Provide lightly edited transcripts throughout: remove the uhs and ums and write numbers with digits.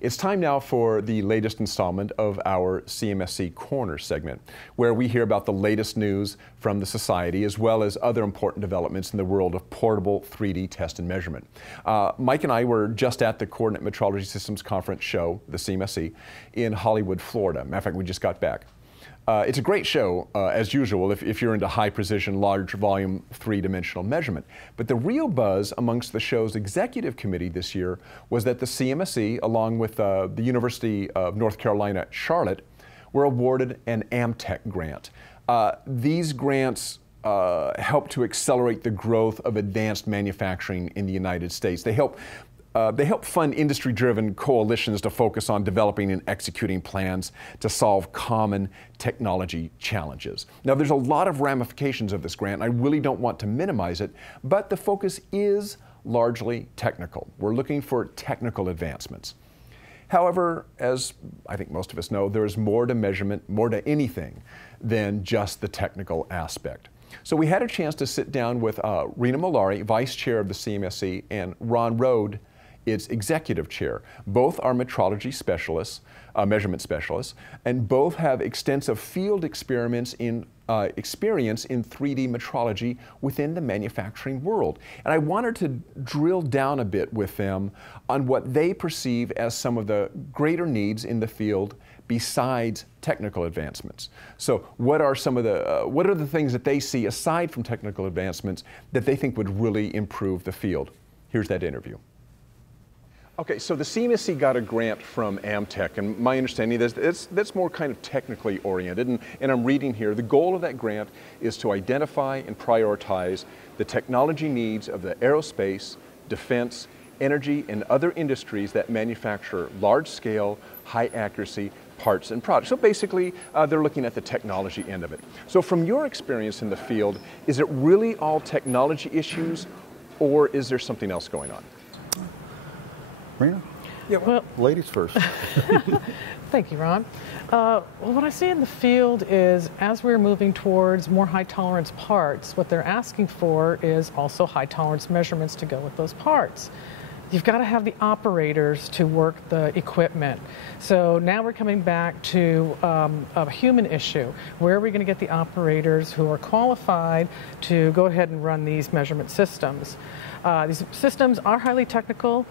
It's time now for the latest installment of our CMSC Corner segment, where we hear about the latest news from the Society as well as other important developments in the world of portable 3D test and measurement. Mike and I were just at the Coordinate Metrology Systems Conference show, the CMSC, in Hollywood, Florida. Matter of fact, we just got back. It's a great show, as usual, if you're into high precision, large volume, three-dimensional measurement. But the real buzz amongst the show's executive committee this year was that the CMSC, along with the University of North Carolina at Charlotte, were awarded an AMTech grant. These grants help to accelerate the growth of advanced manufacturing in the United States. They help fund industry-driven coalitions to focus on developing and executing plans to solve common technology challenges. Now, there's a lot of ramifications of this grant, and I really don't want to minimize it, but the focus is largely technical. We're looking for technical advancements. However, as I think most of us know, there is more to measurement, more to anything than just the technical aspect. So we had a chance to sit down with Rina Molari, Vice Chair of the CMSC, and Ron Rode, its executive chair. Both are metrology specialists, measurement specialists, and both have extensive field experience in 3D metrology within the manufacturing world. And I wanted to drill down a bit with them on what they perceive as some of the greater needs in the field besides technical advancements. So what are some of the, what are the things that they see aside from technical advancements that they think would really improve the field? Here's that interview. Okay, so the CMSC got a grant from AMTech, and my understanding is that's more kind of technically oriented, and I'm reading here, the goal of that grant is to identify and prioritize the technology needs of the aerospace, defense, energy, and other industries that manufacture large-scale, high-accuracy parts and products. So basically, they're looking at the technology end of it. So from your experience in the field, is it really all technology issues, or is there something else going on? Rina? Yeah, well, ladies first. Thank you, Ron. Well, what I see in the field is as we're moving towards more high tolerance parts, what they're asking for is also high tolerance measurements to go with those parts. You've got to have the operators to work the equipment. So now we're coming back to a human issue. Where are we going to get the operators who are qualified to go ahead and run these measurement systems? These systems are highly technical.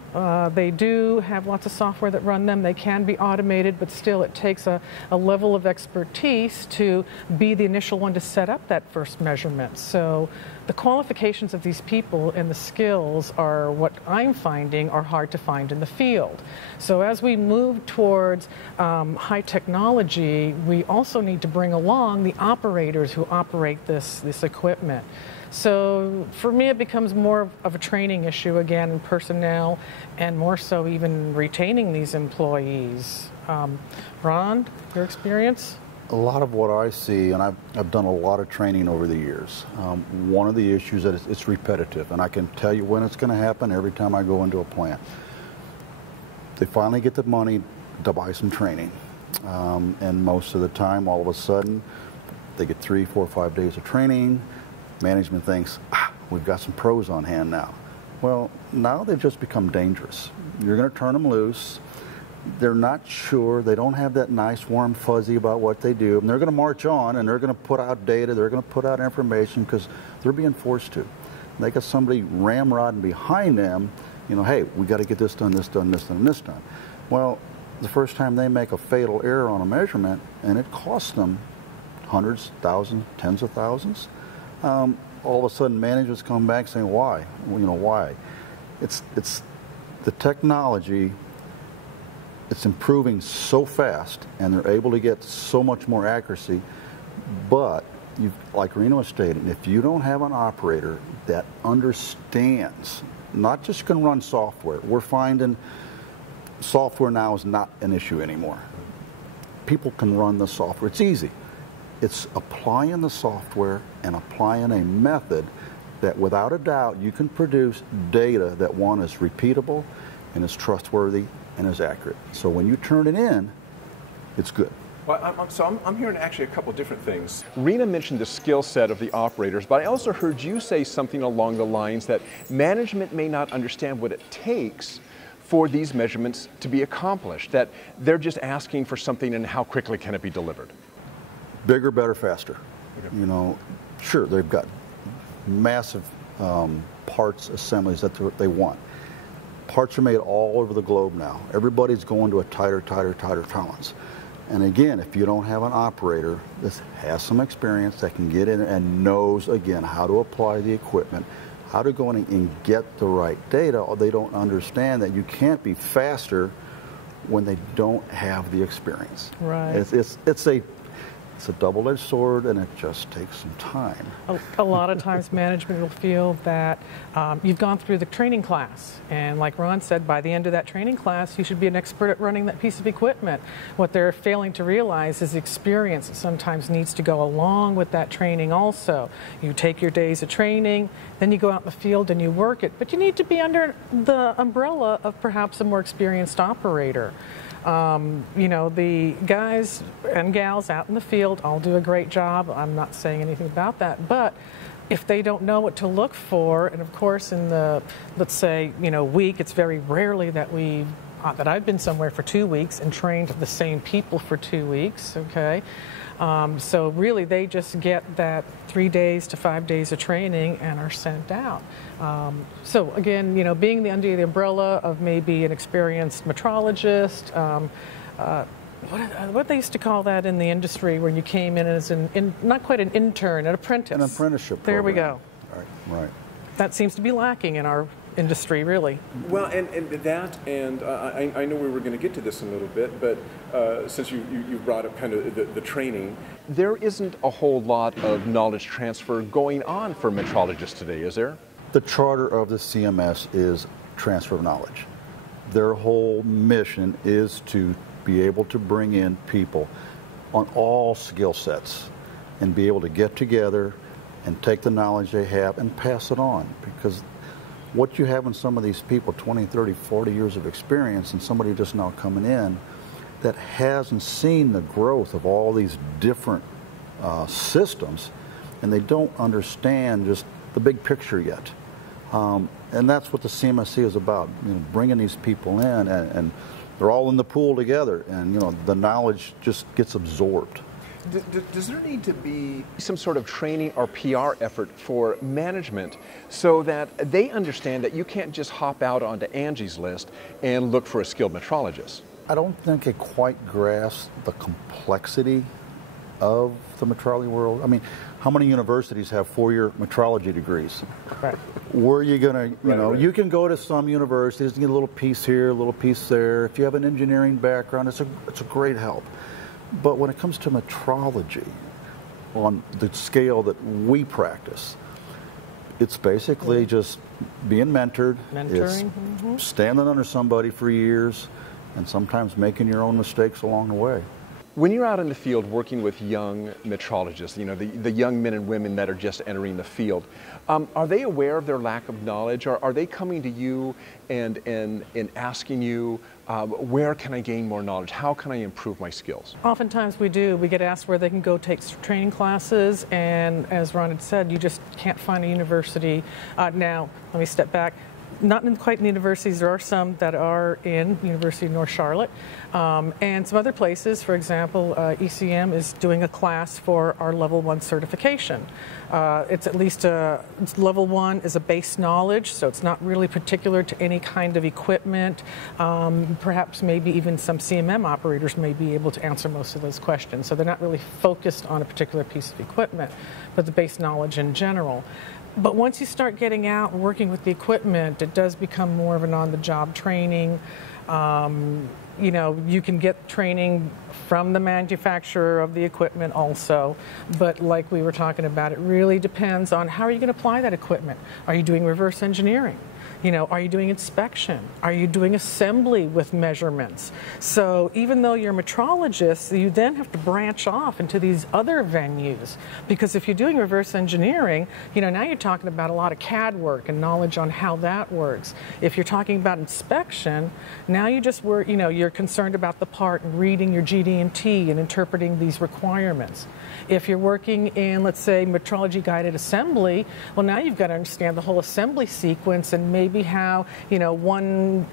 They do have lots of software that run them. They can be automated, but still it takes a level of expertise to be the initial one to set up that first measurement. So the qualifications of these people and the skills are what I'm finding are hard to find in the field. So as we move towards high technology, we also need to bring along the operators who operate this equipment. So for me, it becomes more of a training issue again in personnel, and more so even retaining these employees. Ron, your experience? A lot of what I see, and I've done a lot of training over the years, one of the issues that it's repetitive, and I can tell you when it's going to happen every time I go into a plant. They finally get the money to buy some training, and most of the time, all of a sudden, they get 3, 4, 5 days of training. Management thinks, we've got some pros on hand now. Well, now they've just become dangerous. You're going to turn them loose. They're not sure. They don't have that nice warm fuzzy about what they do. And they're going to march on, and they're going to put out data. They're going to put out information because they're being forced to. They got somebody ramrodding behind them, you know, hey, we got to get this done, this done, this done, and this done. Well, the first time they make a fatal error on a measurement, and it costs them hundreds, thousands, tens of thousands, all of a sudden managers come back saying, why? Well, you know, why? It's the technology, it's improving so fast, and they're able to get so much more accuracy, but like Rina was stating, if you don't have an operator that understands, not just can run software, we're finding software now is not an issue anymore. People can run the software, it's easy. It's applying the software and applying a method that without a doubt you can produce data that one is repeatable and is trustworthy and is accurate. So when you turn it in, it's good. Well, I'm hearing actually a couple different things. Rina mentioned the skill set of the operators, but I also heard you say something along the lines that management may not understand what it takes for these measurements to be accomplished, that they're just asking for something and how quickly can it be delivered? Bigger, better, faster. Okay. You know, sure, they've got massive parts assemblies that they want. Parts are made all over the globe now. Everybody's going to a tighter tolerance. And again, if you don't have an operator that has some experience, that can get in and knows, again, how to apply the equipment, how to go in and get the right data, or they don't understand that you can't be faster when they don't have the experience. Right. It's a double-edged sword, and it just takes some time. A lot of times management will feel that you've gone through the training class, and like Ron said, by the end of that training class, you should be an expert at running that piece of equipment. What they're failing to realize is the experience that sometimes needs to go along with that training also. You take your days of training, then you go out in the field and you work it, but you need to be under the umbrella of perhaps a more experienced operator. You know, the guys and gals out in the field all do a great job. I'm not saying anything about that, but if they don't know what to look for, and of course in the, let's say, you know, week, it's very rarely that that I've been somewhere for 2 weeks and trained the same people for 2 weeks, okay? So really they just get that 3 days to 5 days of training and are sent out. So again, you know, being under the umbrella of maybe an experienced metrologist, what they used to call that in the industry when you came in as not quite an intern, an apprentice. An apprenticeship program. There we go. Right. That seems to be lacking in our industry, really. Well, and that, and I know we were going to get to this in a little bit, but since you brought up kind of the training, there isn't a whole lot of knowledge transfer going on for metrologists today, is there? The charter of the CMS is transfer of knowledge. Their whole mission is to be able to bring in people on all skill sets and be able to get together and take the knowledge they have and pass it on, because what you have in some of these people, 20, 30, 40 years of experience, and somebody just now coming in that hasn't seen the growth of all these different systems, and they don't understand just the big picture yet. And that's what the CMSC is about, you know, bringing these people in, and they're all in the pool together, and, you know, the knowledge just gets absorbed. Does there need to be some sort of training or PR effort for management so that they understand that you can't just hop out onto Angie's list and look for a skilled metrologist? I don't think it quite grasps the complexity of the metrology world. I mean, how many universities have 4-year metrology degrees? Right. Where are you going to, you know, you can go to some universities and get a little piece here, a little piece there. If you have an engineering background, it's a great help. But when it comes to metrology, on the scale that we practice, it's basically just being mentored. Mentoring. It's standing under somebody for years, and sometimes making your own mistakes along the way. When you're out in the field working with young metrologists, you know, the young men and women that are just entering the field, are they aware of their lack of knowledge, or are they coming to you and asking you, where can I gain more knowledge? How can I improve my skills? Oftentimes we do. We get asked where they can go take training classes, and as Ron had said, you just can't find a university. Now, let me step back. Not quite in universities. There are some that are in University of North Charlotte, and some other places. For example, ECM is doing a class for our level 1 certification. It's at least it's level 1 is a base knowledge, so it's not really particular to any kind of equipment. Perhaps maybe even some CMM operators may be able to answer most of those questions. So they're not really focused on a particular piece of equipment, but the base knowledge in general. But once you start getting out and working with the equipment, it does become more of an on-the-job training. You know, you can get training from the manufacturer of the equipment also, but like we were talking about, it really depends on how are you going to apply that equipment. Are you doing reverse engineering? You know, are you doing inspection? Are you doing assembly with measurements? So even though you're a metrologist, you then have to branch off into these other venues, because if you're doing reverse engineering, you know, now you're talking about a lot of CAD work and knowledge on how that works. If you're talking about inspection, now you just were, you know, you're concerned about the part and reading your GD&T and interpreting these requirements. If you're working in, let's say, metrology guided assembly, well, now you've got to understand the whole assembly sequence and maybe how, you know, one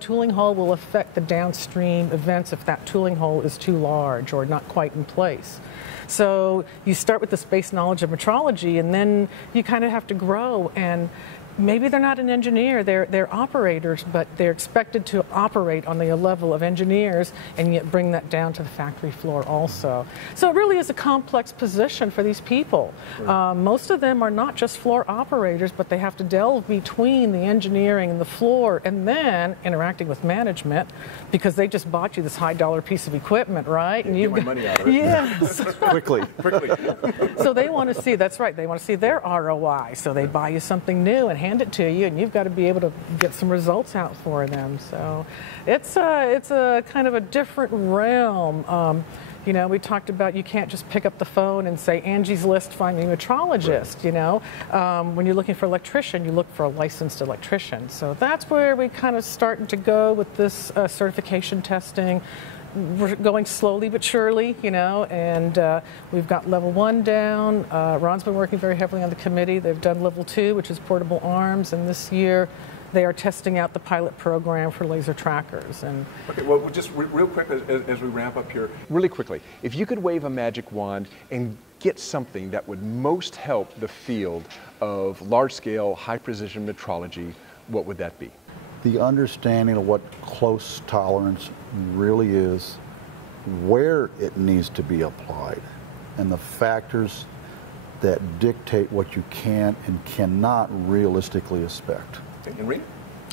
tooling hole will affect the downstream events if that tooling hole is too large or not quite in place. So you start with this base knowledge of metrology, and then you kind of have to grow. And maybe they're not an engineer, they're operators, but they're expected to operate on the level of engineers and yet bring that down to the factory floor also. So it really is a complex position for these people. Right. Most of them are not just floor operators, but they have to delve between the engineering and the floor and then interacting with management, because they just bought you this high dollar piece of equipment, right? And you've got money out of it. Yes. Quickly. So they want to see, that's right, they want to see their ROI. So they buy you something new and hand it to you, and you've got to be able to get some results out for them. So it's a kind of a different realm. You know, we talked about you can't just pick up the phone and say, Angie's List, find me a metrologist, right. You know. When you're looking for an electrician, you look for a licensed electrician. So that's where we kind of starting to go with this certification testing. We're going slowly but surely, you know, and we've got level 1 down. Ron's been working very heavily on the committee. They've done level 2, which is portable arms, and this year they are testing out the pilot program for laser trackers. And okay, well, just real quick as we wrap up here, really quickly, if you could wave a magic wand and get something that would most help the field of large-scale, high-precision metrology, what would that be? The understanding of what close tolerance really is, where it needs to be applied, and the factors that dictate what you can and cannot realistically expect. And Rina?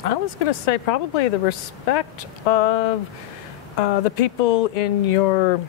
I was going to say probably the respect of the people in your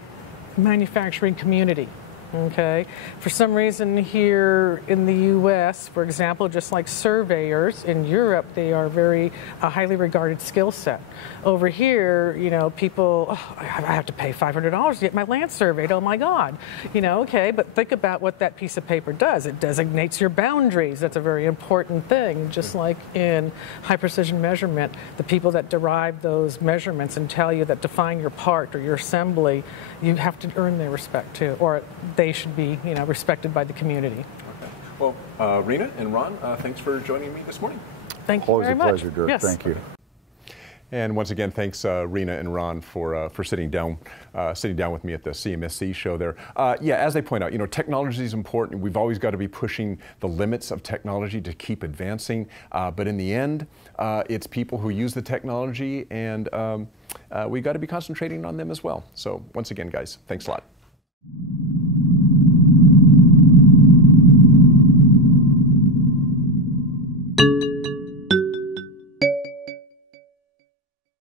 manufacturing community. Okay. For some reason here in the U.S., for example, just like surveyors in Europe, they are very highly regarded skill set. Over here, you know, people, oh, I have to pay $500 to get my land surveyed. Oh my God. You know, okay, but think about what that piece of paper does. It designates your boundaries. That's a very important thing. Just like in high precision measurement, the people that derive those measurements and tell you that define your part or your assembly, you have to earn their respect too, or they should be, you know, respected by the community. Okay. Well, Rina and Ron, thanks for joining me this morning. Thank you very much. Always a pleasure, Dirk. Yes. Thank you. And once again, thanks Rina and Ron for sitting down with me at the CMSC show there. Yeah, as they point out, you know, technology is important. We've always got to be pushing the limits of technology to keep advancing. But in the end, it's people who use the technology, and we've got to be concentrating on them as well. So once again, guys, thanks a lot.